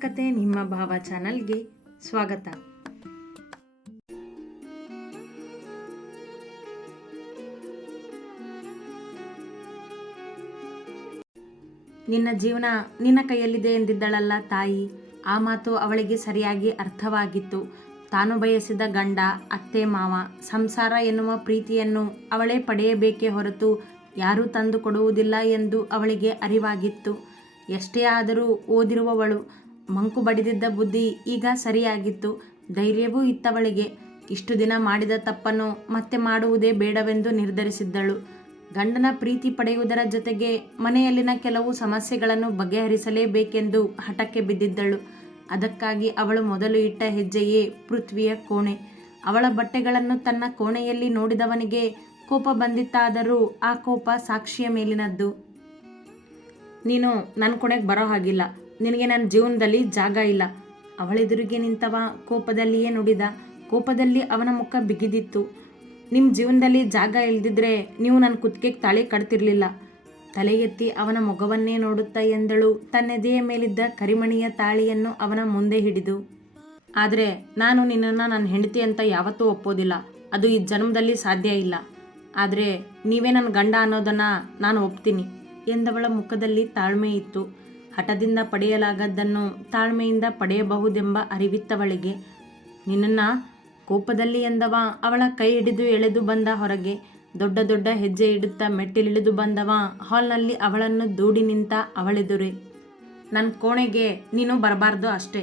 ಕತೆ ನಿಮ್ಮ ಭಾವ ಚಾನಲ್ಗೆ ಸ್ವಾಗತ. ನಿನ್ನ ಜೀವನ ನಿನ್ನ ಕೈಯಲ್ಲಿದೆ ಎಂದಿದ್ದಳಲ್ಲ ತಾಯಿ. ಆ ಮಾತು ಅವಳಿಗೆ ಸರಿಯಾಗಿ ಅರ್ಥವಾಗಿತ್ತು. ತಾನು ಬಯಸಿದ ಗಂಡ, ಅತ್ತೆ, ಮಾವ, ಸಂಸಾರ ಎನ್ನುವ ಪ್ರೀತಿಯನ್ನು ಅವಳೇ ಪಡೆಯಬೇಕೇ ಹೊರತು ಯಾರೂ ತಂದು ಕೊಡುವುದಿಲ್ಲ ಎಂದು ಅವಳಿಗೆ ಅರಿವಾಗಿತ್ತು. ಎಷ್ಟೇ ಆದರೂ ಓದಿರುವವಳು ಮಂಕು ಬಡಿದಿದ್ದ ಬುದ್ಧಿ ಈಗ ಸರಿಯಾಗಿತ್ತು. ಧೈರ್ಯವೂ ಇತ್ತವಳಿಗೆ. ಇಷ್ಟು ದಿನ ಮಾಡಿದ ತಪ್ಪನ್ನು ಮತ್ತೆ ಮಾಡುವುದೇ ಬೇಡವೆಂದು ನಿರ್ಧರಿಸಿದ್ದಳು. ಗಂಡನ ಪ್ರೀತಿ ಪಡೆಯುವುದರ ಜೊತೆಗೆ ಮನೆಯಲ್ಲಿನ ಕೆಲವು ಸಮಸ್ಯೆಗಳನ್ನು ಬಗೆಹರಿಸಲೇಬೇಕೆಂದು ಹಠಕ್ಕೆ ಬಿದ್ದಿದ್ದಳು. ಅದಕ್ಕಾಗಿ ಅವಳು ಮೊದಲು ಇಟ್ಟ ಹೆಜ್ಜೆಯೇ ಪೃಥ್ವಿಯ ಕೋಣೆ. ಅವಳ ಬಟ್ಟೆಗಳನ್ನು ತನ್ನ ಕೋಣೆಯಲ್ಲಿ ನೋಡಿದವನಿಗೆ ಕೋಪ ಬಂದಿತ್ತಾದರೂ ಆ ಕೋಪ ಸಾಕ್ಷಿಯ ಮೇಲಿನದ್ದು. ನೀನು ನನ್ನ ಕೊನೆಗೆ ಬರೋ ಹಾಗಿಲ್ಲ. ನಿನಗೆ ನನ್ನ ಜೀವನದಲ್ಲಿ ಜಾಗ ಇಲ್ಲ. ಅವಳೆದುರಿಗೆ ನಿಂತವ ಕೋಪದಲ್ಲಿಯೇ ನುಡಿದ. ಕೋಪದಲ್ಲಿ ಅವನ ಮುಖ ಬಿಗಿದಿತ್ತು. ನಿಮ್ಮ ಜೀವನದಲ್ಲಿ ಜಾಗ ಇಲ್ದಿದ್ರೆ ನೀವು ನನ್ನ ಕುತ್ತಿಗೆಗೆ ತಾಳಿ ಕಡ್ತಿರ್ಲಿಲ್ಲ ತಲೆ ಎತ್ತಿ ಅವನ ಮೊಗವನ್ನೇ ನೋಡುತ್ತಾ ಎಂದಳು. ತನ್ನೆದೆಯ ಮೇಲಿದ್ದ ಕರಿಮಣಿಯ ತಾಳಿಯನ್ನು ಅವನ ಮುಂದೆ ಹಿಡಿದು. ಆದರೆ ನಾನು ನಿನ್ನನ್ನು ನನ್ನ ಹೆಂಡತಿ ಅಂತ ಯಾವತ್ತೂ ಒಪ್ಪೋದಿಲ್ಲ. ಅದು ಈ ಜನ್ಮದಲ್ಲಿ ಸಾಧ್ಯ ಇಲ್ಲ. ಆದರೆ ನೀವೇ ನನ್ನ ಗಂಡ ಅನ್ನೋದನ್ನು ನಾನು ಒಪ್ತೀನಿ ಎಂದವಳ ಮುಖದಲ್ಲಿ ತಾಳ್ಮೆ ಇತ್ತು. ಹಠದಿಂದ ಪಡೆಯಲಾಗದ್ದನ್ನು ತಾಳ್ಮೆಯಿಂದ ಪಡೆಯಬಹುದೆಂಬ ಅರಿವಿತ್ತವಳಿಗೆ, ನಿನ್ನನ್ನು ಕೋಪದಲ್ಲಿ ಎಂದವ, ಅವಳ ಕೈ ಹಿಡಿದು ಎಳೆದು ಬಂದ ಹೊರಗೆ, ದೊಡ್ಡ ದೊಡ್ಡ ಹೆಜ್ಜೆ ಇಡುತ್ತಾ ಮೆಟ್ಟಿಲಿಳಿದು ಬಂದವ, ಹಾಲ್ನಲ್ಲಿ ಅವಳನ್ನು ದೂಡಿ ನಿಂತ ಅವಳೆದುರೆ. ನನ್ನ ಕೋಣೆಗೆ ನೀನು ಬರಬಾರ್ದು ಅಷ್ಟೇ.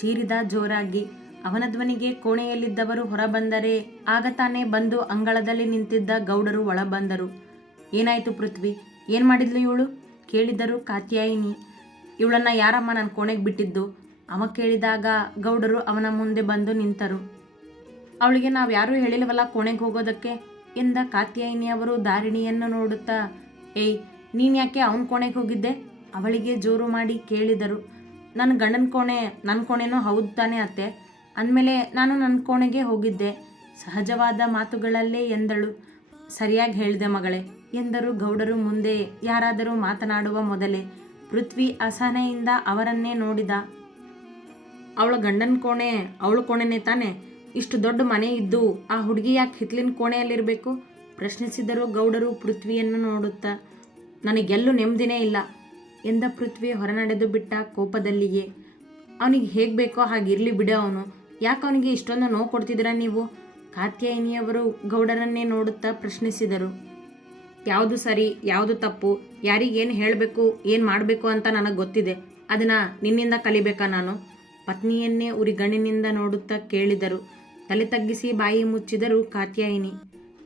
ಚೀರಿದ ಜೋರಾಗಿ, ಅವನ ಧ್ವನಿಗೆ ಕೋಣೆಯಲ್ಲಿದ್ದವರು ಹೊರಬಂದರೆ ಆಗ ತಾನೇ ಬಂದು ಅಂಗಳದಲ್ಲಿ ನಿಂತಿದ್ದ ಗೌಡರು ಒಳಬಂದರು. ಏನಾಯಿತು ಪೃಥ್ವಿ? ಏನು ಮಾಡಿದ್ಲು ಇವಳು? ಕೇಳಿದರು ಕಾತ್ಯಾಯಿನಿ ಇವಳನ್ನ ಯಾರಮ್ಮ ನನ್ನ ಕೋಣೆಗೆ ಬಿಟ್ಟಿದ್ದು? ಅವ ಕೇಳಿದಾಗ ಗೌಡರು ಅವನ ಮುಂದೆ ಬಂದು ನಿಂತರು. ಅವಳಿಗೆ ನಾವು ಯಾರೂ ಹೇಳಿಲ್ವಲ್ಲ ಕೋಣೆಗೆ ಹೋಗೋದಕ್ಕೆ? ಎಂದ ಕಾತ್ಯಾಯಿನಿಯವರು ದಾರಿಣಿಯನ್ನು ನೋಡುತ್ತಾ, ಏಯ್, ನೀನು ಯಾಕೆ ಅವನ ಕೋಣೆಗೆ ಹೋಗಿದ್ದೆ? ಅವಳಿಗೆ ಜೋರು ಮಾಡಿ ಕೇಳಿದರು. ನನ್ನ ಗಂಡನ ಕೋಣೆ ನನ್ನ ಕೋಣೆನೂ ಹೌದು ತಾನೇ ಅತ್ತೆ. ಅಂದಮೇಲೆ ನಾನು ನನ್ನ ಕೋಣೆಗೆ ಹೋಗಿದ್ದೆ. ಸಹಜವಾದ ಮಾತುಗಳಲ್ಲೇ ಎಂದಳು. ಸರಿಯಾಗಿ ಹೇಳಿದೆ ಮಗಳೇ, ಎಂದರು ಗೌಡರು ಮುಂದೆ ಯಾರಾದರೂ ಮಾತನಾಡುವ ಮೊದಲೇ. ಪೃಥ್ವಿ ಅಸಹನೆಯಿಂದ ಅವರನ್ನೇ ನೋಡಿದ. ಅವಳ ಗಂಡನ ಕೋಣೆ, ಅವಳ ಕೋಣೆನೇ ತಾನೆ? ಇಷ್ಟು ದೊಡ್ಡ ಮನೆ ಇದ್ದು ಆ ಹುಡುಗಿ ಯಾಕೆ ಹಿತ್ಲಿನ ಕೋಣೆಯಲ್ಲಿರಬೇಕು? ಪ್ರಶ್ನಿಸಿದರು ಗೌಡರು ಪೃಥ್ವಿಯನ್ನು ನೋಡುತ್ತಾ, ನನಗೆಲ್ಲೂ ನೆಮ್ಮದಿನೇ ಇಲ್ಲ ಎಂದ ಪೃಥ್ವಿ ಹೊರನಡೆದು ಬಿಟ್ಟ ಕೋಪದಲ್ಲಿಯೇ. ಅವನಿಗೆ ಹೇಗೆ ಬೇಕೋ ಹಾಗಿರಲಿ ಬಿಡು ಅವನು. ಯಾಕೆ ಅವನಿಗೆ ಇಷ್ಟೊಂದು ನೋವು ಕೊಡ್ತಿದ್ದೀರಾ ನೀವು? ಕಾತ್ಯಾಯಿನಿಯವರು ಗೌಡರನ್ನೇ ನೋಡುತ್ತಾ ಪ್ರಶ್ನಿಸಿದರು. ಯಾವುದು ಸರಿ, ಯಾವುದು ತಪ್ಪು ಯಾರಿಗೇನು ಹೇಳಬೇಕು, ಏನು ಮಾಡಬೇಕು ಅಂತ ನನಗೆ ಗೊತ್ತಿದೆ. ಅದನ್ನು ನಿನ್ನಿಂದ ಕಲಿಬೇಕಾ ನಾನು? ಪತ್ನಿಯನ್ನೇ ಉರಿಗಣ್ಣಿನಿಂದ ನೋಡುತ್ತಾ ಕೇಳಿದರು. ತಲೆ ತಗ್ಗಿಸಿ ಬಾಯಿ ಮುಚ್ಚಿದರು ಕಾತ್ಯಾಯಿನಿ.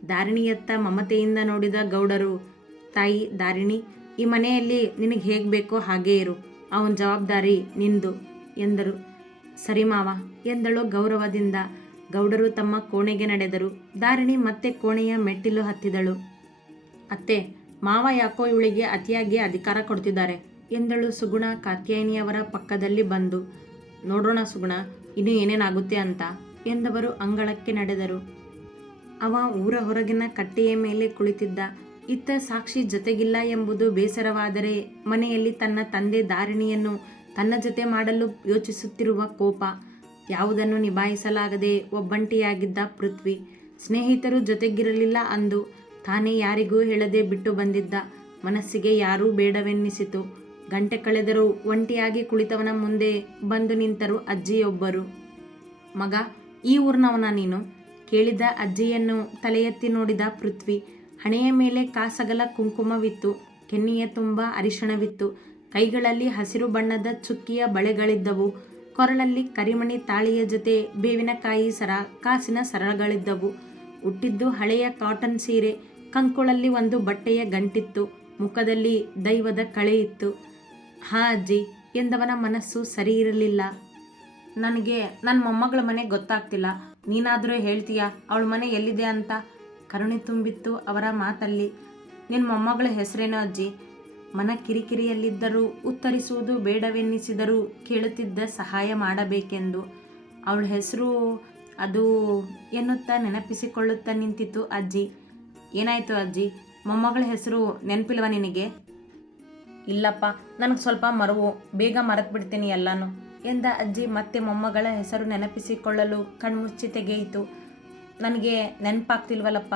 ದಾರಿಣಿಯತ್ತ ಮಮತೆಯಿಂದ ನೋಡಿದ ಗೌಡರು, ತಾಯಿ ದಾರಿಣಿ, ಈ ಮನೆಯಲ್ಲಿ ನಿನಗೆ ಹೇಗೆ ಬೇಕೋ ಹಾಗೇ ಇರು. ಅವನ ಜವಾಬ್ದಾರಿ ನಿಂದು ಎಂದರು. ಸರಿ ಮಾವ ಎಂದಳು ಗೌರವದಿಂದ. ಗೌಡರು ತಮ್ಮ ಕೋಣೆಗೆ ನಡೆದರು. ದಾರಿಣಿ ಮತ್ತೆ ಕೋಣೆಯ ಮೆಟ್ಟಿಲು ಹತ್ತಿದಳು. ಅತ್ತೆ, ಮಾವ ಯಾಕೋ ಇವಳಿಗೆ ಅತಿಯಾಗಿ ಅಧಿಕಾರ ಕೊಡ್ತಿದ್ದಾರೆ? ಎಂದಳು ಸುಗುಣ ಕಾತ್ಯಾಯಿನಿಯವರ ಪಕ್ಕದಲ್ಲಿ ಬಂದು. ನೋಡೋಣ ಸುಗುಣ, ಇನ್ನು ಏನೇನಾಗುತ್ತೆ ಅಂತ ಎಂದವರು ಅಂಗಳಕ್ಕೆ ನಡೆದರು. ಅವ ಊರ ಹೊರಗಿನ ಕಟ್ಟೆಯ ಮೇಲೆ ಕುಳಿತಿದ್ದ. ಇತ್ತ ಸಾಕ್ಷಿ ಜೊತೆಗಿಲ್ಲ ಎಂಬುದು ಬೇಸರವಾದರೆ ಮನೆಯಲ್ಲಿ ತನ್ನ ತಂದೆ ದಾರಿಣಿಯನ್ನು ತನ್ನ ಜೊತೆ ಮಾಡಲು ಯೋಚಿಸುತ್ತಿರುವ ಕೋಪ. ಯಾವುದನ್ನು ನಿಭಾಯಿಸಲಾಗದೆ ಒಬ್ಬಂಟಿಯಾಗಿದ್ದ ಪೃಥ್ವಿ. ಸ್ನೇಹಿತರು ಜೊತೆಗಿರಲಿಲ್ಲ ಅಂದು ತಾನೇ ಯಾರಿಗೂ ಹೇಳದೆ ಬಿಟ್ಟು ಬಂದಿದ್ದ ಮನಸ್ಸಿಗೆ ಯಾರೂ ಬೇಡವೆನ್ನಿಸಿತು. ಗಂಟೆ ಕಳೆದರೂ ಒಂಟಿಯಾಗಿ ಕುಳಿತವನ ಮುಂದೆ ಬಂದು ನಿಂತರು ಅಜ್ಜಿಯೊಬ್ಬರು. ಮಗ, ಈ ಊರ್ನವನ ನೀನು? ಕೇಳಿದ ಅಜ್ಜಿಯನ್ನು ತಲೆ ಎತ್ತಿ ನೋಡಿದ ಪೃಥ್ವಿ, ಹಣೆಯ ಮೇಲೆ ಕಾಸಗಲ ಕುಂಕುಮವಿತ್ತು, ಕೆನ್ನೆಯ ತುಂಬ ಅರಿಶಿಣವಿತ್ತು, ಕೈಗಳಲ್ಲಿ ಹಸಿರು ಬಣ್ಣದ ಚುಕ್ಕಿಯ ಬಳೆಗಳಿದ್ದವು, ಕೊರಳಲ್ಲಿ ಕರಿಮಣಿ ತಾಳಿಯ ಜೊತೆ ಬೇವಿನಕಾಯಿ ಸರ, ಕಾಸಿನ ಸರಗಳಿದ್ದವು ಹುಟ್ಟಿದ್ದು ಹಳೆಯ ಕಾಟನ್ ಸೀರೆ ಕಂಕುಳಲ್ಲಿ ಒಂದು ಬಟ್ಟೆಯ ಗಂಟಿತ್ತು. ಮುಖದಲ್ಲಿ ದೈವದ ಕಳೆ ಇತ್ತು. ಹಾ ಅಜ್ಜಿ, ಎಂದವನ ಮನಸ್ಸು ಸರಿ ಇರಲಿಲ್ಲ. ನನಗೆ ನನ್ನ ಮೊಮ್ಮಗಳ ಮನೆ ಗೊತ್ತಾಗ್ತಿಲ್ಲ. ನೀನಾದರೂ ಹೇಳ್ತೀಯಾ, ಅವಳ ಮನೆ ಎಲ್ಲಿದೆ ಅಂತ? ಕರುಣೆ ತುಂಬಿತ್ತು ಅವರ ಮಾತಲ್ಲಿ. ನಿನ್ನ ಮೊಮ್ಮಗಳ ಹೆಸರೇನೋ ಅಜ್ಜಿ? ಮನ ಕಿರಿಕಿರಿಯಲ್ಲಿದ್ದರೂ ಉತ್ತರಿಸುವುದು ಬೇಡವೆನ್ನಿಸಿದರೂ ಕೇಳುತ್ತಿದ್ದ ಸಹಾಯ ಮಾಡಬೇಕೆಂದು. ಅವಳ ಹೆಸರು ಅದು ಎನ್ನುತ್ತಾ ನೆನಪಿಸಿಕೊಳ್ಳುತ್ತಾ ನಿಂತಿತು ಅಜ್ಜಿ. ಏನಾಯಿತು ಅಜ್ಜಿ? ಮೊಮ್ಮಗಳ ಹೆಸರು ನೆನಪಿಲ್ವ ನಿನಗೆ? ಇಲ್ಲಪ್ಪ, ನನಗೆ ಸ್ವಲ್ಪ ಮರವು. ಬೇಗ ಮರೆತು ಬಿಡ್ತೀನಿ ಎಲ್ಲಾನು. ಎಂದ ಅಜ್ಜಿ ಮತ್ತೆ ಮೊಮ್ಮಗಳ ಹೆಸರು ನೆನಪಿಸಿಕೊಳ್ಳಲು ಕಣ್ಮುಚ್ಚಿ ತೆಗೆಯಿತು ನನಗೆ ನೆನಪಾಗ್ತಿಲ್ವಲ್ಲಪ್ಪ.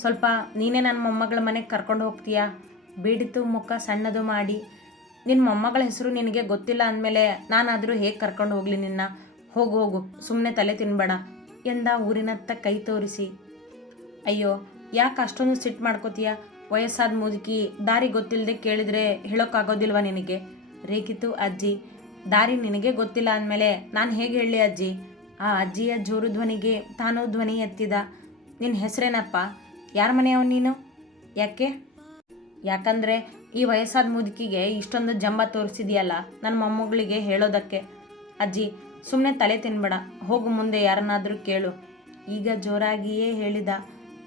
ಸ್ವಲ್ಪ ನೀನೇ ನನ್ನ ಮೊಮ್ಮಗಳ ಮನೆಗೆ ಕರ್ಕೊಂಡು ಹೋಗ್ತೀಯಾ? ಬೀಡಿತು ಮುಖ ಸಣ್ಣದು ಮಾಡಿ. ನಿನ್ನ ಮೊಮ್ಮಗಳ ಹೆಸರು ನಿನಗೆ ಗೊತ್ತಿಲ್ಲ ಅಂದಮೇಲೆ ನಾನಾದರೂ ಹೇಗೆ ಕರ್ಕೊಂಡು ಹೋಗಲಿ ನಿನ್ನ? ಹೋಗು ಹೋಗು. ಸುಮ್ಮನೆ ತಲೆ ತಿನ್ಬೇಡ. ಎಂದ ಊರಿನತ್ತ ಕೈ ತೋರಿಸಿ. ಅಯ್ಯೋ ಯಾಕೆ ಅಷ್ಟೊಂದು ಸಿಟ್ಟು ಮಾಡ್ಕೋತೀಯ? ವಯಸ್ಸಾದ ಮುದುಕಿ, ದಾರಿ ಗೊತ್ತಿಲ್ಲದೆ ಕೇಳಿದರೆ ಹೇಳೋಕ್ಕಾಗೋದಿಲ್ವಾ ನಿನಗೆ? ರೇಖಿತು, ಅಜ್ಜಿ, ದಾರಿ ನಿನಗೆ ಗೊತ್ತಿಲ್ಲ ಅಂದಮೇಲೆ ನಾನು ಹೇಗೆ ಹೇಳಿ ಅಜ್ಜಿ? ಆ ಅಜ್ಜಿಯ ಜೋರು ಧ್ವನಿಗೆ ತಾನು ಧ್ವನಿ ಎತ್ತಿದ. ನಿನ್ನ ಹೆಸರೇನಪ್ಪ? ಯಾರ ಮನೆಯವನು ನೀನು? ಯಾಕೆ? ಯಾಕಂದರೆ ಈ ವಯಸ್ಸಾದ ಮುದುಕಿಗೆ ಇಷ್ಟೊಂದು ಜಂಬ ತೋರಿಸಿದೆಯಲ್ಲ ನನ್ನ ಮೊಮ್ಮಗಳಿಗೆ ಹೇಳೋದಕ್ಕೆ. ಅಜ್ಜಿ ಸುಮ್ಮನೆ ತಲೆ ತಿನ್ಬೇಡ. ಹೋಗು ಮುಂದೆ ಯಾರನ್ನಾದರೂ ಕೇಳು. ಈಗ ಜೋರಾಗಿಯೇ ಹೇಳಿದ.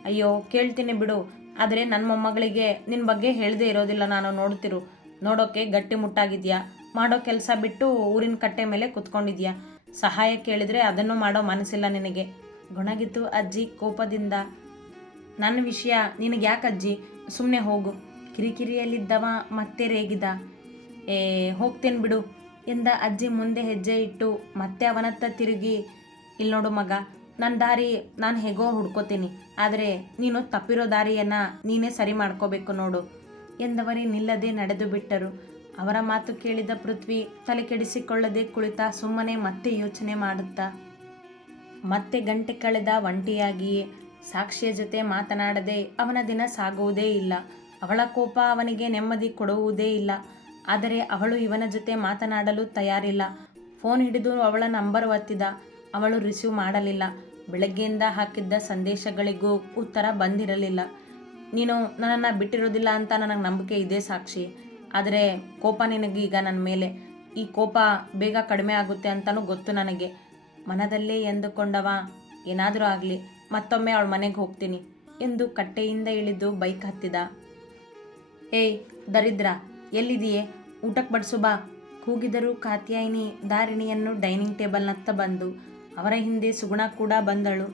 ಅಯ್ಯೋ, ಕೇಳ್ತೀನಿ ಬಿಡು. ಆದರೆ ನನ್ನ ಮೊಮ್ಮಗಳಿಗೆ ನಿನ್ನ ಬಗ್ಗೆ ಹೇಳದೇ ಇರೋದಿಲ್ಲ, ನಾನು ನೋಡ್ತಿರು. ನೋಡೋಕೆ ಗಟ್ಟಿ ಮುಟ್ಟಾಗಿದೆಯಾ? ಮಾಡೋ ಕೆಲಸ ಬಿಟ್ಟು ಊರಿನ ಕಟ್ಟೆ ಮೇಲೆ ಕುತ್ಕೊಂಡಿದ್ಯಾ? ಸಹಾಯ ಕೇಳಿದರೆ ಅದನ್ನು ಮಾಡೋ ಮನಸ್ಸಿಲ್ಲ ನಿನಗೆ. ಗೊಣಗಿತು ಅಜ್ಜಿ ಕೋಪದಿಂದ. ನನ್ನ ವಿಷಯ ನಿನಗೆ ಯಾಕೆ ಅಜ್ಜಿ? ಸುಮ್ಮನೆ ಹೋಗು. ಕಿರಿಕಿರಿಯಲ್ಲಿದ್ದವ ಮತ್ತೆ ರೇಗಿದ. ಏ, ಹೋಗ್ತೇನೆ ಬಿಡು ಎಂದ ಅಜ್ಜಿ ಮುಂದೆ ಹೆಜ್ಜೆ ಇಟ್ಟು ಮತ್ತೆ ಅವನತ್ತ ತಿರುಗಿ ಇಲ್ಲಿ ನೋಡು ಮಗ ನನ್ನ ದಾರಿ ನಾನು ಹೇಗೋ ಹುಡ್ಕೋತೀನಿ, ಆದರೆ ನೀನು ತಪ್ಪಿರೋ ದಾರಿಯನ್ನು ನೀನೇ ಸರಿ ಮಾಡ್ಕೋಬೇಕು ನೋಡು. ಎಂದವರೇ ನಿಲ್ಲದೆ ನಡೆದು ಬಿಟ್ಟರು. ಅವರ ಮಾತು ಕೇಳಿದ ಪೃಥ್ವಿ ತಲೆ ಕೆಡಿಸಿಕೊಳ್ಳದೆ ಕುಳಿತಾ ಸುಮ್ಮನೆ ಮತ್ತೆ ಯೋಚನೆ ಮಾಡುತ್ತಾ. ಮತ್ತೆ ಗಂಟೆ ಕಳೆದ ಒಂಟಿಯಾಗಿಯೇ ಸಾಕ್ಷಿಯ ಜೊತೆ ಮಾತನಾಡದೆ ಅವನ ದಿನ ಸಾಗುವುದೇ ಇಲ್ಲ. ಅವಳ ಕೋಪ ಅವನಿಗೆ ನೆಮ್ಮದಿ ಕೊಡುವುದೇ ಇಲ್ಲ. ಆದರೆ ಅವಳು ಇವನ ಜೊತೆ ಮಾತನಾಡಲು ತಯಾರಿಲ್ಲ. ಫೋನ್ ಹಿಡಿದು ಅವಳ ನಂಬರ್ ಒತ್ತಿದ. ಅವಳು ರಿಸೀವ್ ಮಾಡಲಿಲ್ಲ. ಬೆಳಗ್ಗೆಯಿಂದ ಹಾಕಿದ್ದ ಸಂದೇಶಗಳಿಗೂ ಉತ್ತರ ಬಂದಿರಲಿಲ್ಲ. ನೀನು ನನ್ನನ್ನು ಬಿಟ್ಟಿರೋದಿಲ್ಲ ಅಂತ ನನಗೆ ನಂಬಿಕೆ ಇದೆ ಸಾಕ್ಷಿ. ಆದರೆ ಕೋಪ ನಿನಗೆ ಈಗ ನನ್ನ ಮೇಲೆ. ಈ ಕೋಪ ಬೇಗ ಕಡಿಮೆ ಆಗುತ್ತೆ ಅಂತಲೂ ಗೊತ್ತು ನನಗೆ. ಮನದಲ್ಲೇ ಎಂದುಕೊಂಡವ ಏನಾದರೂ ಆಗಲಿ, ಮತ್ತೊಮ್ಮೆ ಅವಳ ಮನೆಗೆ ಹೋಗ್ತೀನಿ ಎಂದು ಕಟ್ಟೆಯಿಂದ ಇಳಿದು ಬೈಕ್ ಹತ್ತಿದ. ಏಯ್, ದರಿದ್ರ ಎಲ್ಲಿದೆಯೇ ಊಟಕ್ಕೆ ಬಡಿಸು ಬಾ. ಕೂಗಿದರೂ ಕಾತ್ಯಾಯಿನಿ ದಾರಿಣಿಯನ್ನು ಡೈನಿಂಗ್ ಟೇಬಲ್ನತ್ತ ಬಂದು ಅವರ ಹಿಂದೆ ಸುಗುಣ ಕೂಡ ಬಂದಳು.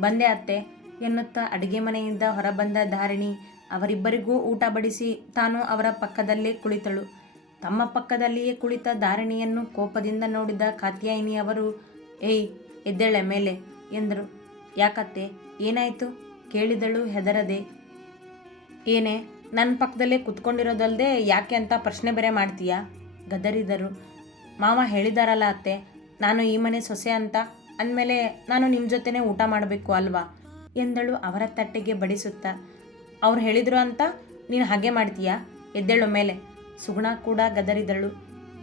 ಬಂದೆ ಅತ್ತೆ, ಎನ್ನುತ್ತಾ ಅಡುಗೆ ಮನೆಯಿಂದ ಹೊರಬಂದ ಧಾರಿಣಿ ಅವರಿಬ್ಬರಿಗೂ ಊಟ ಬಡಿಸಿ ತಾನು ಅವರ ಪಕ್ಕದಲ್ಲೇ ಕುಳಿತಳು. ತಮ್ಮ ಪಕ್ಕದಲ್ಲಿಯೇ ಕುಳಿತ ಧಾರಿಣಿಯನ್ನು ಕೋಪದಿಂದ ನೋಡಿದ ಕಾತ್ಯಾಯಿನಿ ಅವರು, ಏಯ್, ಎದ್ದೇಳೆ ಮೇಲೆ ಎಂದರು. ಯಾಕತ್ತೆ, ಏನಾಯಿತು? ಕೇಳಿದಳು ಹೆದರದೆ. ಏನೇ ನನ್ನ ಪಕ್ಕದಲ್ಲೇ ಕುತ್ಕೊಂಡಿರೋದಲ್ಲದೆ ಯಾಕೆ ಅಂತ ಪ್ರಶ್ನೆ ಬೇರೆ ಮಾಡ್ತೀಯಾ? ಗದರಿದರು. ಮಾವ ಹೇಳಿದಾರಲ್ಲ ಅತ್ತೆ ನಾನು ಈ ಮನೆ ಸೊಸೆ ಅಂತ ಅಂದಮೇಲೆ ನಾನು ನಿಮ್ಮ ಜೊತೆನೇ ಊಟ ಮಾಡಬೇಕು ಅಲ್ವಾ? ಎಂದಳು ಅವರ ತಟ್ಟೆಗೆ ಬಡಿಸುತ್ತಾ. ಅವ್ರು ಹೇಳಿದ್ರು ಅಂತ ನೀನು ಹಾಗೆ ಮಾಡ್ತೀಯಾ? ಎದ್ದೇಳು ಮೇಲೆ. ಸುಗುಣ ಕೂಡ ಗದರಿದಳು.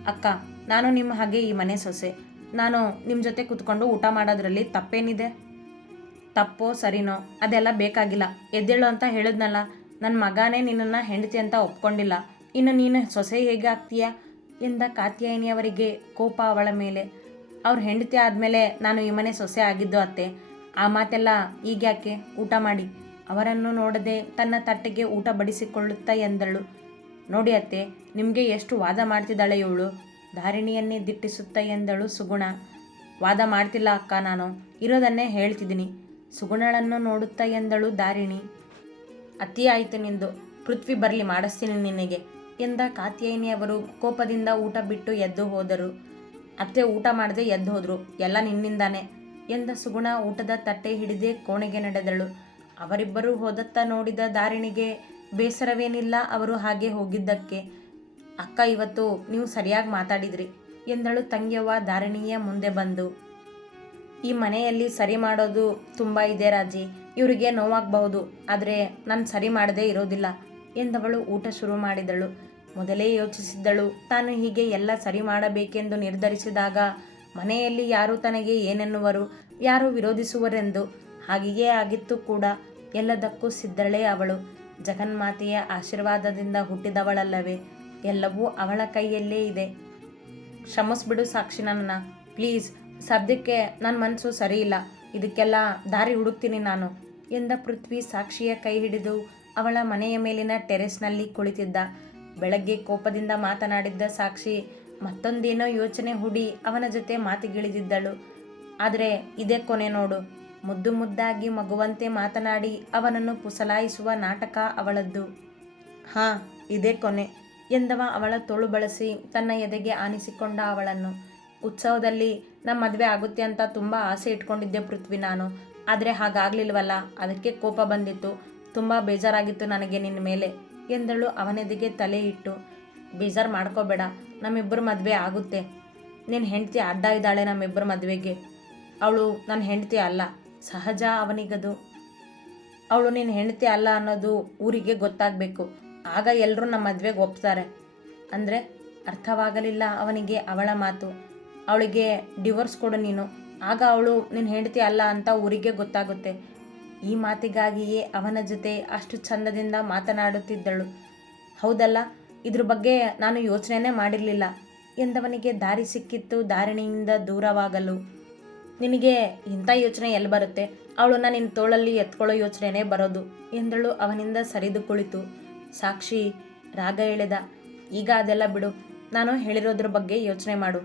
ಅಕ್ಕ, ನಾನು ನಿಮ್ಮ ಹಾಗೆ ಈ ಮನೆ ಸೊಸೆ. ನಾನು ನಿಮ್ಮ ಜೊತೆ ಕೂತ್ಕೊಂಡು ಊಟ ಮಾಡೋದ್ರಲ್ಲಿ ತಪ್ಪೇನಿದೆ? ತಪ್ಪೋ ಸರಿನೋ? ಅದೆಲ್ಲ ಬೇಕಾಗಿಲ್ಲ. ಎದ್ದೇಳು ಅಂತ ಹೇಳಿದ್ನಲ್ಲ ನನ್ನ ಮಗನೇ ನಿನ್ನನ್ನು ಹೆಂಡತಿ ಅಂತ ಒಪ್ಕೊಂಡಿಲ್ಲ. ಇನ್ನು ನೀನು ಸೊಸೆ ಹೇಗೆ ಆಗ್ತೀಯಾ? ಎಂದ ಕಾತ್ಯಾಯಿನಿಯವರಿಗೆ ಕೋಪ ಅವಳ ಮೇಲೆ. ಅವ್ರ ಹೆಂಡತಿ ಆದಮೇಲೆ ನಾನು ಈ ಮನೆ ಸೊಸೆ ಆಗಿದ್ದು ಅತ್ತೆ. ಆ ಮಾತೆಲ್ಲ ಈಗ್ಯಾಕೆ ಊಟ ಮಾಡಿ. ಅವರನ್ನು ನೋಡದೆ ತನ್ನ ತಟ್ಟೆಗೆ ಊಟ ಬಡಿಸಿಕೊಳ್ಳುತ್ತಾ ಎಂದಳು. ನೋಡಿ ಅತ್ತೆ, ನಿಮಗೆ ಎಷ್ಟು ವಾದ ಮಾಡ್ತಿದ್ದಾಳೆ ಇವಳು? ಧಾರಿಣಿಯನ್ನೇ ದಿಟ್ಟಿಸುತ್ತಾ ಎಂದಳು ಸುಗುಣ. ವಾದ ಮಾಡ್ತಿಲ್ಲ ಅಕ್ಕ ನಾನು. ಇರೋದನ್ನೇ ಹೇಳ್ತಿದ್ದೀನಿ. ಸುಗುಣಳನ್ನು ನೋಡುತ್ತಾ ಎಂದಳು ದಾರಿಣಿ ಅತಿ ಆಯಿತು ನಿಂದು. ಪೃಥ್ವಿ ಬರಲಿ, ಮಾಡಿಸ್ತೀನಿ ನಿನಗೆ ಎಂದ ಕಾತ್ಯಾಯಿನಿಯವರು ಕೋಪದಿಂದ ಊಟ ಬಿಟ್ಟು ಎದ್ದು ಹೋದರು. ಅತ್ತೆ ಊಟ ಮಾಡದೆ ಎದ್ದು ಹೋದರು. ಎಲ್ಲ ನಿನ್ನಿಂದಾನೆ. ಎಂದ ಸುಗುಣ ಊಟದ ತಟ್ಟೆ ಹಿಡಿದೇ ಕೋಣೆಗೆ ನಡೆದಳು. ಅವರಿಬ್ಬರು ಹೋದತ್ತ ನೋಡಿದ ದಾರಿಣಿಗೆ ಬೇಸರವೇನಿಲ್ಲ ಅವರು ಹಾಗೆ ಹೋಗಿದ್ದಕ್ಕೆ. ಅಕ್ಕ, ಇವತ್ತು ನೀವು ಸರಿಯಾಗಿ ಮಾತಾಡಿದ್ರಿ ಎಂದಳು ತಂಗಿಯವ್ವ ದಾರಿಣಿಯ ಮುಂದೆ ಬಂದು. ಈ ಮನೆಯಲ್ಲಿ ಸರಿ ಮಾಡೋದು ತುಂಬ ಇದೆ ರಾಜಿ. ಇವರಿಗೆ ನೋವಾಗಬಹುದು. ಆದರೆ ನಾನು ಸರಿ ಮಾಡದೇ ಇರೋದಿಲ್ಲ ಎಂದವಳು ಊಟ ಶುರು ಮಾಡಿದಳು. ಮೊದಲೇ ಯೋಚಿಸಿದ್ದಳು. ತಾನು ಹೀಗೆ ಎಲ್ಲ ಸರಿ ಮಾಡಬೇಕೆಂದು ನಿರ್ಧರಿಸಿದಾಗ ಮನೆಯಲ್ಲಿ ಯಾರು ತನಗೆ ಏನೆನ್ನುವರು, ಯಾರು ವಿರೋಧಿಸುವರೆಂದು ಹಾಗೆಯೇ ಆಗಿತ್ತು ಕೂಡ. ಎಲ್ಲದಕ್ಕೂ ಸಿದ್ಧಳೇ ಅವಳು. ಜಗನ್ಮಾತೆಯ ಆಶೀರ್ವಾದದಿಂದ ಹುಟ್ಟಿದವಳಲ್ಲವೇ, ಎಲ್ಲವೂ ಅವಳ ಕೈಯಲ್ಲೇ ಇದೆ. ಕ್ಷಮಿಸ್ಬಿಡು ಸಾಕ್ಷಿ ನನ್ನ. ಪ್ಲೀಸ್, ಸದ್ಯಕ್ಕೆ ನನ್ನ ಮನಸ್ಸು ಸರಿ ಇಲ್ಲ ಇದಕ್ಕೆಲ್ಲ ದಾರಿ ಹುಡುಕ್ತೀನಿ ನಾನು ಎಂದ ಪೃಥ್ವಿ ಸಾಕ್ಷಿಯ ಕೈ ಹಿಡಿದು ಅವಳ ಮನೆಯ ಮೇಲಿನ ಟೆರೆಸ್ನಲ್ಲಿ ಕುಳಿತಿದ್ದ. ಬೆಳಗ್ಗೆ ಕೋಪದಿಂದ ಮಾತನಾಡಿದ್ದ ಸಾಕ್ಷಿ, ಮತ್ತೊಂದೇನೋ ಯೋಚನೆ ಹುಡಿ ಅವನ ಜೊತೆ ಮಾತಿಗಿಳಿದಿದ್ದಳು. ಆದರೆ ಇದೇ ಕೊನೆ ನೋಡು. ಮುದ್ದು ಮುದ್ದಾಗಿ ಮಗುವಂತೆ ಮಾತನಾಡಿ ಅವನನ್ನು ಪುಸಲಾಯಿಸುವ ನಾಟಕ ಅವಳದ್ದು. ಹಾಂ, ಇದೇ ಕೊನೆ ಎಂದವ ಅವಳ ತೋಳು ಬಳಸಿ ತನ್ನ ಎದೆಗೆ ಆನಿಸಿಕೊಂಡ ಅವಳನ್ನು. ಉತ್ಸವದಲ್ಲಿ ನಮ್ಮ ಮದುವೆ ಆಗುತ್ತೆ ಅಂತ ತುಂಬ ಆಸೆ ಇಟ್ಕೊಂಡಿದ್ದೆ ಪೃಥ್ವಿ ನಾನು. ಆದರೆ ಹಾಗಾಗಲಿಲ್ವಲ್ಲ, ಅದಕ್ಕೆ ಕೋಪ ಬಂದಿತ್ತು. ತುಂಬ ಬೇಜಾರಾಗಿತ್ತು ನನಗೆ ನಿನ್ನ ಮೇಲೆ ಎಂದಳು. ಅವನೆದಿಗೆ ತಲೆ ಇಟ್ಟು, ಬೇಜಾರು ಮಾಡ್ಕೋಬೇಡ, ನಮ್ಮಿಬ್ಬರ ಮದುವೆ ಆಗುತ್ತೆ. ನಿನ್ನ ಹೆಂಡತಿ ಅಡ್ಡ ಇದ್ದಾಳೆ ನಮ್ಮಿಬ್ಬರ ಮದುವೆಗೆ. ಅವಳು ನನ್ನ ಹೆಂಡತಿ ಅಲ್ಲ, ಸಹಜ ಅವನಿಗದು. ಅವಳು ನಿನ್ನ ಹೆಂಡತಿ ಅಲ್ಲ ಅನ್ನೋದು ಊರಿಗೆ ಗೊತ್ತಾಗಬೇಕು. ಆಗ ಎಲ್ಲರೂ ನಮ್ಮ ಮದುವೆಗೆ ಒಪ್ತಾರೆ. ಅಂದರೆ ಅರ್ಥವಾಗಲಿಲ್ಲ ಅವನಿಗೆ ಅವಳ ಮಾತು. ಅವಳಿಗೆ ಡಿವೋರ್ಸ್ ಕೊಡು ನೀನು. ಆಗ ಅವಳು ನಿನ್ನ ಹೆಂಡತಿ ಅಲ್ಲ ಅಂತ ಊರಿಗೆ ಗೊತ್ತಾಗುತ್ತೆ. ಈ ಮಾತಿಗಾಗಿಯೇ ಅವನ ಜೊತೆ ಅಷ್ಟು ಚಂದದಿಂದ ಮಾತನಾಡುತ್ತಿದ್ದಳು. ಹೌದಲ್ಲ, ಇದ್ರ ಬಗ್ಗೆ ನಾನು ಯೋಚನೆನೇ ಮಾಡಿರಲಿಲ್ಲ. ಎಂದವನಿಗೆ ದಾರಿ ಸಿಕ್ಕಿತ್ತು ದಾರಿಣಿಯಿಂದ ದೂರವಾಗಲು. ನಿನಗೆ ಇಂಥ ಯೋಚನೆ ಎಲ್ಲಿ ಬರುತ್ತೆ? ಅವಳನ್ನ ನಿನ್ನ ತೋಳಲ್ಲಿ ಎತ್ಕೊಳ್ಳೋ ಯೋಚನೆನೇ ಬರೋದು, ಎಂದಳು ಅವನಿಂದ ಸರಿದು ಕುಳಿತು. ಸಾಕ್ಷಿ, ರಾಗ ಎಳೆದ ಈಗ ಅದೆಲ್ಲ ಬಿಡು, ನಾನು ಹೇಳಿರೋದ್ರ ಬಗ್ಗೆ ಯೋಚನೆ ಮಾಡು.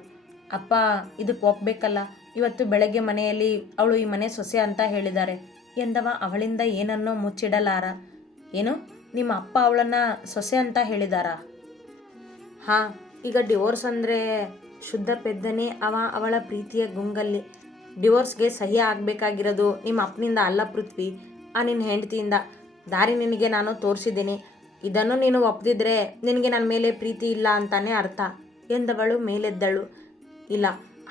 ಅಪ್ಪ ಇದಕ್ಕೆ ಹೋಗ್ಬೇಕಲ್ಲ ಇವತ್ತು ಬೆಳಗ್ಗೆ ಮನೆಯಲ್ಲಿ ಅವಳು ಈ ಮನೆ ಸೊಸೆ ಅಂತ ಹೇಳಿದ್ದಾರೆ. ಎಂದವ ಅವಳಿಂದ ಏನನ್ನೋ ಮುಚ್ಚಿಡಲಾರ. ಏನು? ನಿಮ್ಮ ಅಪ್ಪ ಅವಳನ್ನ ಸೊಸೆ ಅಂತ ಹೇಳಿದಾರಾ? ಹಾಂ, ಈಗ ಡಿವೋರ್ಸ್ ಅಂದರೆ ಶುದ್ಧ ಪೆದ್ದನೆ ಅವ ಅವಳ ಪ್ರೀತಿಯ ಗುಂಗಲ್ಲಿ. ಡಿವೋರ್ಸ್ಗೆ ಸಹಿ ಆಗಬೇಕಾಗಿರೋದು ನಿಮ್ಮ ಅಪ್ಪನಿಂದ ಅಲ್ಲ ಪೃಥ್ವಿ, ಆ ನಿನ್ನ ಹೆಂಡತಿಯಿಂದ. ದಾರಿ ನಿನಗೆ ನಾನು ತೋರಿಸಿದ್ದೀನಿ. ಇದನ್ನು ನೀನು ಒಪ್ಪದಿದ್ರೆ ನಿನಗೆ ನನ್ನ ಮೇಲೆ ಪ್ರೀತಿ ಇಲ್ಲ ಅಂತಾನೆ ಅರ್ಥ ಎಂದವಳು ಮೇಲೆದ್ದಳು. ಇಲ್ಲ,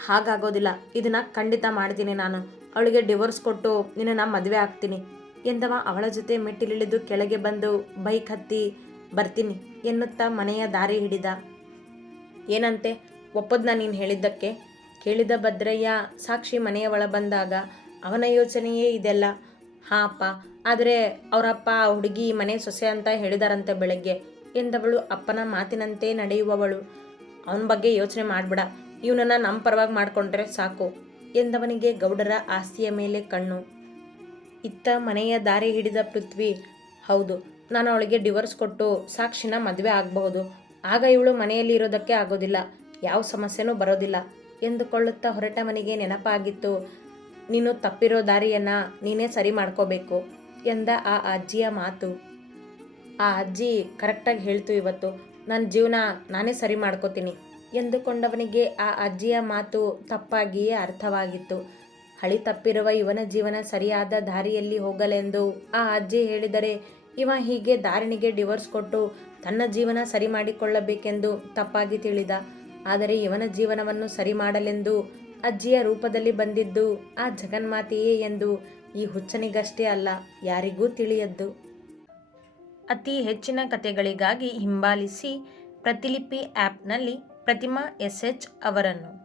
ಹಾಗಾಗೋದಿಲ್ಲ. ಇದನ್ನು ಖಂಡಿತ ಮಾಡ್ತೀನಿ ನಾನು. ಅವಳಿಗೆ ಡಿವೋರ್ಸ್ ಕೊಟ್ಟು ನಿನ್ನನ್ನು ಮದುವೆ ಆಗ್ತೀನಿ. ಎಂದವ ಅವಳ ಜೊತೆ ಮೆಟ್ಟಿಲಿಳಿದು ಕೆಳಗೆ ಬಂದು ಬೈಕ್ ಹತ್ತಿ ಬರ್ತೀನಿ ಎನ್ನುತ್ತಾ ಮನೆಯ ದಾರಿ ಹಿಡಿದ. ಏನಂತೆ, ಒಪ್ಪದ್ನ ನೀನು ಹೇಳಿದ್ದಕ್ಕೆ? ಕೇಳಿದ ಭದ್ರಯ್ಯ ಸಾಕ್ಷಿ ಮನೆಯ ಒಳ ಬಂದಾಗ, ಅವನ ಯೋಚನೆಯೇ ಇದೆಲ್ಲ. ಹಾ ಅಪ್ಪ, ಆದರೆ ಅವರಪ್ಪ ಹುಡುಗಿ ಮನೆ ಸೊಸೆ ಅಂತ ಹೇಳಿದಾರಂತೆ ಬೆಳಗ್ಗೆ ಎಂದವಳು ಅಪ್ಪನ ಮಾತಿನಂತೆ ನಡೆಯುವವಳು. ಅವನ ಬಗ್ಗೆ ಯೋಚನೆ ಮಾಡಬೇಡ, ಇವನನ್ನು ನಮ್ಮ ಪರವಾಗಿ ಮಾಡಿಕೊಂಡ್ರೆ ಸಾಕು. ಎಂದವನಿಗೆ ಗೌಡರ ಆಸ್ತಿಯ ಮೇಲೆ ಕಣ್ಣು. ಇತ್ತ ಮನೆಯ ದಾರಿ ಹಿಡಿದ ಪೃಥ್ವಿ, ಹೌದು, ನಾನು ಅವಳಿಗೆ ಡಿವೋರ್ಸ್ ಕೊಟ್ಟು ಸಾಕ್ಷಿನ ಮದುವೆ ಆಗಬಹುದು. ಆಗ ಇವಳು ಮನೆಯಲ್ಲಿ ಇರೋದಕ್ಕೆ ಆಗೋದಿಲ್ಲ, ಯಾವ ಸಮಸ್ಯೆನೂ ಬರೋದಿಲ್ಲ ಎಂದುಕೊಳ್ಳುತ್ತಾ ಹೊರಟ ಮನೆಗೆ ನೆನಪಾಗಿತ್ತು, ನೀನು ತಪ್ಪಿರೋ ದಾರಿಯನ್ನು ನೀನೇ ಸರಿ ಮಾಡ್ಕೋಬೇಕು ಎಂದ ಆ ಅಜ್ಜಿಯ ಮಾತು. ಆ ಅಜ್ಜಿ ಕರೆಕ್ಟಾಗಿ ಹೇಳ್ತು ಇವತ್ತು, ನನ್ನ ಜೀವನ ನಾನೇ ಸರಿ ಮಾಡ್ಕೋತೀನಿ. ಎಂದುಕೊಂಡವನಿಗೆ ಆ ಅಜ್ಜಿಯ ಮಾತು ತಪ್ಪಾಗಿಯೇ ಅರ್ಥವಾಗಿತ್ತು. ಹಳಿ ತಪ್ಪಿರುವ ಇವನ ಜೀವನ ಸರಿಯಾದ ದಾರಿಯಲ್ಲಿ ಹೋಗಲೆಂದು ಆ ಅಜ್ಜಿ ಹೇಳಿದರೆ, ಇವ ಹೀಗೆ ದಾರಿಣಿಗೆ ಡಿವೋರ್ಸ್ ಕೊಟ್ಟು ತನ್ನ ಜೀವನ ಸರಿ ಮಾಡಿಕೊಳ್ಳಬೇಕೆಂದು ತಪ್ಪಾಗಿ ತಿಳಿದ. ಆದರೆ ಇವನ ಜೀವನವನ್ನು ಸರಿ ಮಾಡಲೆಂದು ಅಜ್ಜಿಯ ರೂಪದಲ್ಲಿ ಬಂದಿದ್ದು ಆ ಜಗನ್ಮಾತೆಯೇ ಎಂದು ಈ ಹುಚ್ಚನಿಗಷ್ಟೇ ಅಲ್ಲ, ಯಾರಿಗೂ ತಿಳಿಯದ್ದು. ಅತಿ ಹೆಚ್ಚಿನ ಕಥೆಗಳಿಗಾಗಿ ಹಿಂಬಾಲಿಸಿ ಪ್ರತಿಲಿಪಿ ಆ್ಯಪ್ನಲ್ಲಿ ಪ್ರತಿಮಾ ಎಸ್ ಎಚ್ ಅವರನ್ನು